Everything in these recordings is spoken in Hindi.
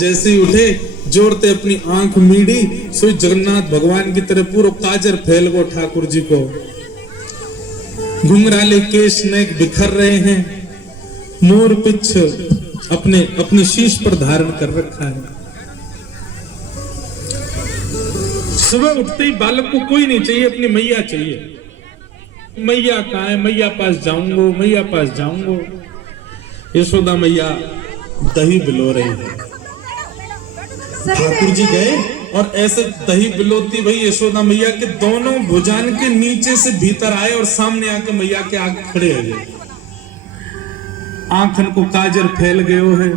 जैसे ही उठे जोड़ते अपनी आंख मीड़ी, सोई जगन्नाथ भगवान की तरह पूरा काजर फैल गो ठाकुर जी को। घुंघराले केश नेक बिखर रहे हैं, मोर पिछ अपने शीश पर धारण कर रखा है। सुबह उठते ही बालक को कोई नहीं चाहिए, अपनी मैया चाहिए। मैया कहाँ है, मैया पास जाऊंगो, मैया पास जाऊंगो। यशोदा मैया दही बिलो रही है। ठाकुर जी गए और ऐसे दही बिलोती भाई यशोदा मैया के दोनों भुजान के नीचे से भीतर आए और सामने आके मैया के आगे खड़े हो गए। आंखन को काजर फैल गयो है,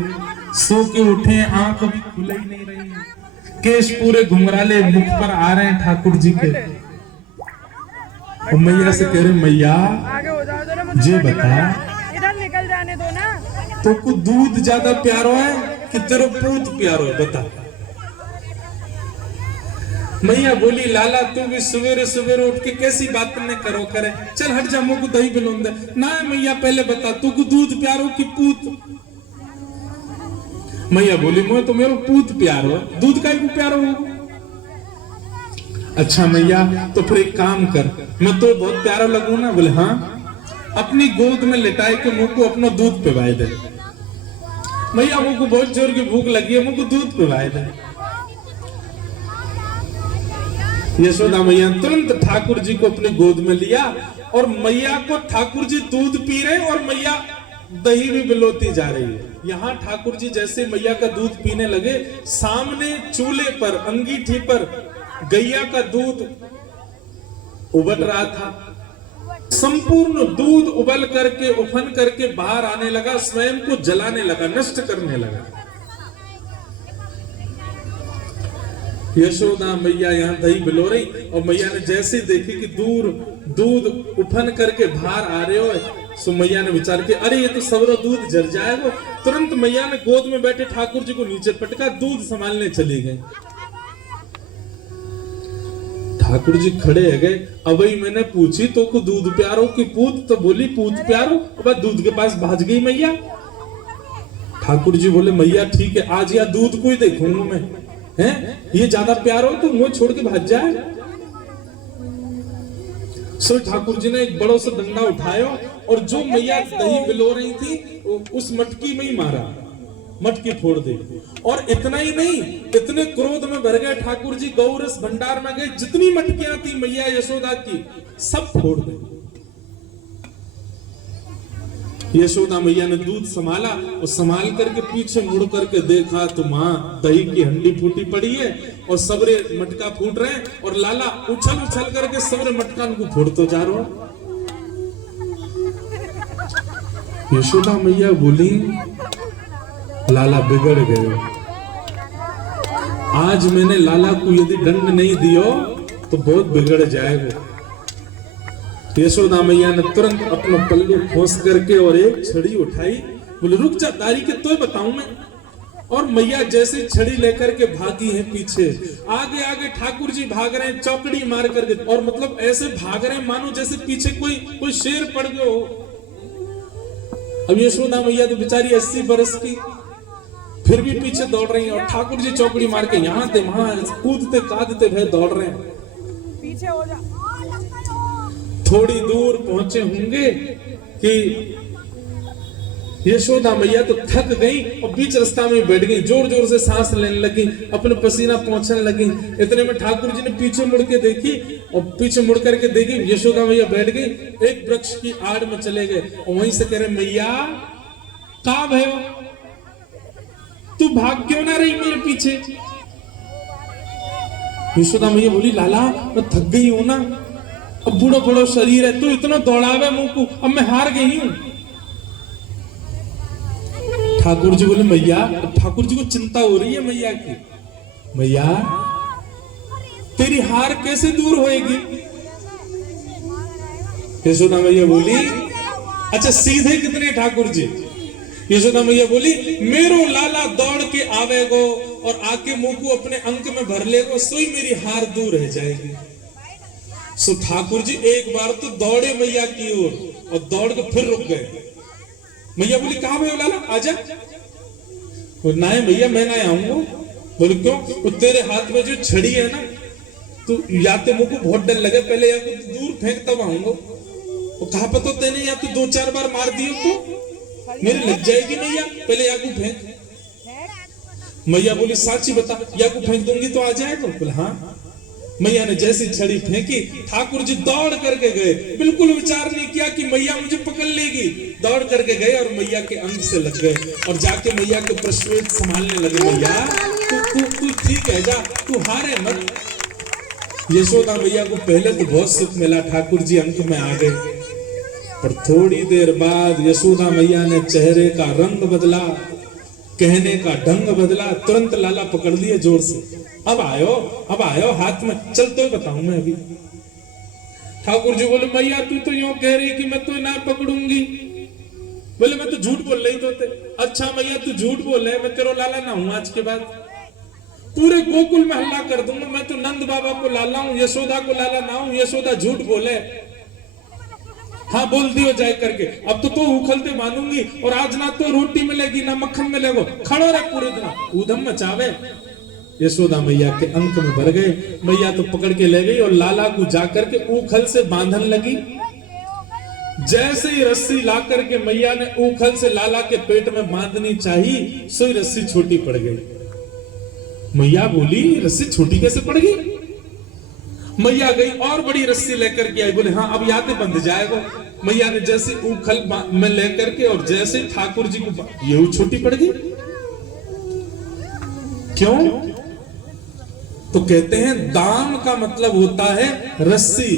सो के उठे, आंख अभी खुल ही नहीं रही है, केश पूरे घुंघराले मुख पर आ रहे हैं ठाकुर जी के। और मैया से कह रहे, मैया जे बता, इधर निकल जाने दो ना। तो को दूध ज्यादा प्यारो है कि तेरो पूत प्यारो है, बता। मैया बोली, लाला तू भी सवेरे सवेरे उठ के कैसी बात ने करो करे, चल हट जा, मुझको दही बिलोन दे ना। मैया पहले बता, तू को दूध प्यारो कि पूत? मैया बोली, मैं तो मेरा पूत प्यारो, दूध का ही प्यारो हो। अच्छा मैया, तो फिर एक काम कर, मैं तो बहुत प्यारा लगू ना? बोले हाँ। अपनी गोद में लिटाए के मुंह को अपना दूध पिवाए दे। मैया मुझको बहुत जोर की भूख लगी है, मुझको दूध पिवाए दे। यशोदा मैया तुरंत ठाकुर जी को अपनी गोद में लिया और मैया को ठाकुर जी दूध पी रहे और मैया दही भी बिलोती जा रही है। यहाँ ठाकुर जी जैसे मैया का दूध पीने लगे, सामने चूल्हे पर अंगीठी पर गैया का दूध उबल रहा था। संपूर्ण दूध उबल करके उफन करके बाहर आने लगा, स्वयं को जलाने लगा, नष्ट करने लगा। यशोदा मैया यहाँ दही बिलो रही और मैया ने जैसे देखी कि दूर दूध उफन करके बाहर आ रहे हो, सो मैया ने विचार किया, अरे ये तो सबरो दूध जर जाएगा। तुरंत मैया ने गोद में बैठे ठाकुर जी को नीचे पटका, दूध संभालने चली गई। ठाकुर जी खड़े है गए। अब वही मैंने पूछी, तो को दूध प्यारो कि पूत? तो बोली पूत प्यारो। अब दूध के पास भाज गई मैया। ठाकुर जी बोले, मैया ठीक है, आज या दूध को ही देखूंगा मैं, हैं? ये ज्यादा प्यारो तो मुंह छोड़ के भाज जाए। सो ठाकुर जी ने एक बड़ो सा डंडा उठाया और जो मैया दही बिलो रही थी उस मटकी में ही मारा, मटकी फोड़ दी। और इतना ही नहीं, इतने क्रोध में भर गए ठाकुर जी, गौरस भंडार में गए, जितनी मटकियां थी मैया यशोदा की सब फोड़ दी। यशोदा मैया ने दूध संभाला और संभाल करके पीछे मुड़ करके देखा तो मां दही की हंडी फूटी पड़ी है और सबरे मटका फूट रहे हैं और लाला उछल उछल करके सबरे मटका को फोड़ते जा रहा। यशोदा मैया बोली, लाला बिगड़ गए, आज मैंने लाला को यदि दंड नहीं दियो तो बहुत बिगड़ जाएगा। यशोदा मैया ने तुरंत अपना पल्लू खोस करके और एक छड़ी उठाई, बोले रुक जा दारी के तो बताऊं मैं। और मैया जैसे छड़ी लेकर के भागी है पीछे, आगे आगे ठाकुर जी भाग रहे हैं चौकड़ी मार करके, और मतलब ऐसे भाग रहे हैं मानो जैसे पीछे कोई शेर पड़ गया हो। अब यशोदा मैया तो बेचारी 80 बरस की, फिर भी पीछे दौड़ रही है और ठाकुर जी चौकड़ी मार के यहाँ थे वहां कूदते कादते भय दौड़ रहे हैं। पीछे हो जा। थोड़ी दूर पहुंचे होंगे कि यशोदा मैया तो थक गई और बीच रास्ता में बैठ गई, जोर जोर से सांस लेने लगी, अपने पसीना पहुंचने लगी। इतने में ठाकुर जी ने पीछे मुड़ के देखी और पीछे मुड़ करके देखी यशोदा मैया बैठ गई, एक वृक्ष की आड़ में चले गए और वहीं से कह रहे, मैया कहां भयो, तू भाग क्यों ना रही मेरे पीछे? यशोदा मैया बोली, लाला मैं थक गई हूं ना, अब बूढ़ो बड़ो शरीर है, तू इतना दौड़ावे मुंह को, अब मैं हार गई हूं। ठाकुर जी बोले, मैया, ठाकुर जी को चिंता हो रही है मैया की, मैया तेरी हार कैसे दूर होएगी? यशोदा मैया बोली, अच्छा सीधे कितने ठाकुर जी? यशोदा मैया बोली, मेरो लाला दौड़ के आवेगो और आके मुंह को अपने अंक में भर लेगो, सोई मेरी हार दूर रह जाएगी। सो ठाकुर जी एक बार तो दौड़े मैया की ओर और दौड़ के फिर रुक गए। मैया बोली, कहां भयो लाला, आजा। बोले ना भैया मैं ना आऊंगा। बोले क्यों? वो तेरे हाथ में जो छड़ी है ना, तो या तो मुझको बहुत डर लगे पहले, या तो दूर फेंक तब आऊंगा। वो कहा पता तेने या तो 2-4 बार मार दियो तो मेरी लग जाएगी मैया, पहले या को फेंक। मैया बोली साची बता, या को फेंक दूंगी तो आ जाएगा? बोले हाँ। मैया ने जैसी छड़ी फेंकी, ठाकुर जी दौड़ करके गए, बिल्कुल विचार नहीं किया कि मैया मुझे पकड़ लेगी। दौड़ करके गए और मैया के अंग से लग गए और जाके मैया के प्रश्वेत संभालने लगे। मैया तू ठीक है, जा, तू हारे मत। यशोदा मैया को पहले तो बहुत सुख मिला, ठाकुर जी अंक में आ गए। पर थोड़ी देर बाद यशोदा मैया ने चेहरे का रंग बदला, कहने का ढंग बदला, तुरंत लाला पकड़ लिए जोर से। अब आयो हाथ में, चल तो बताऊं मैं अभी। ठाकुर जी बोले मैया तू तो यूं कह रही कि मैं तो ना पकड़ूंगी। बोले मैं तो झूठ बोल रही तो ते। अच्छा मैया तू झूठ बोल रहे, मैं तेरा लाला ना हूं आज के बाद। पूरे गोकुल में हल्ला कर दूंगा, मैं तो नंद बाबा को लाला हूं, यशोदा को लाला ना हूं। यशोदा झूठ बोले, हाँ बोल दियो जाए करके। अब तो उखलते मानूंगी, और आज ना तो रोटी मिलेगी ना मक्खन मिलेगा। खड़ो रहे पूरे दिन, ऊधम मचावे। यशोदा मैया के अंक में भर गए। मैया तो पकड़ के ले गई और लाला को जाकर के ऊखल से बांधन लगी। जैसे ही रस्सी ला करके मैया ने ऊखल से लाला के पेट में बांधनी चाहिए, सोई रस्सी छोटी पड़ गई। मैया बोली रस्सी छोटी कैसे पड़ गई? मैया गई और बड़ी रस्सी लेकर के आई। बोले हाँ अब याद बंध जाएगा। मैया ने जैसे ऊखल में लेकर के और जैसे ठाकुर जी को, ये छोटी पड़ गई। क्यों? तो कहते हैं दाम का मतलब होता है रस्सी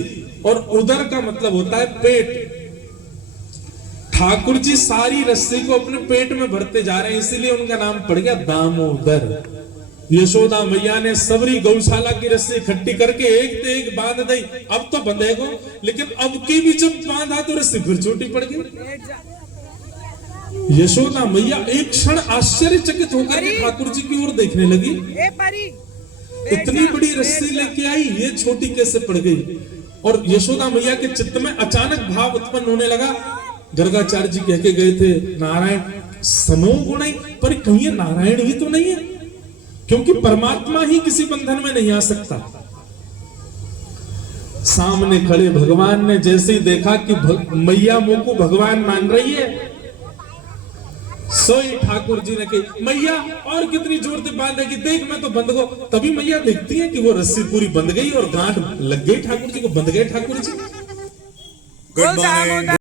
और उदर का मतलब होता है पेट। ठाकुर जी सारी रस्सी को अपने पेट में भरते जा रहे हैं, इसीलिए उनका नाम पड़ गया दामोदर। यशोदा मैया ने सबरी गौशाला की रस्सी इकट्ठी करके एक ते एक बांध दी। अब तो बंधेगो, लेकिन अब की भी जब बांधा तो रस्सी फिर छोटी पड़ गई। यशोदा मैया एक क्षण आश्चर्यचकित होकर के ठाकुर जी की ओर देखने लगी। इतनी बड़ी रस्सी लेके आई, ये छोटी कैसे पड़ गई? और यशोदा मैया के चित्त में अचानक भाव उत्पन्न होने लगा। गर्गाचार्य जी कह के गए थे नारायण समो गुण, पर कहीं नारायण ही तो नहीं है, क्योंकि परमात्मा ही किसी बंधन में नहीं आ सकता। सामने खड़े भगवान ने जैसे ही देखा कि मैया मुंह को भगवान मान रही है, सोई ठाकुर जी ने कही मैया और कितनी जोर से बांधेगी, देख मैं तो बंध गो। तभी मैया देखती है कि वो रस्सी पूरी बंध गई और गांठ लग गई ठाकुर जी को, बंध गए ठाकुर जी। Good morning.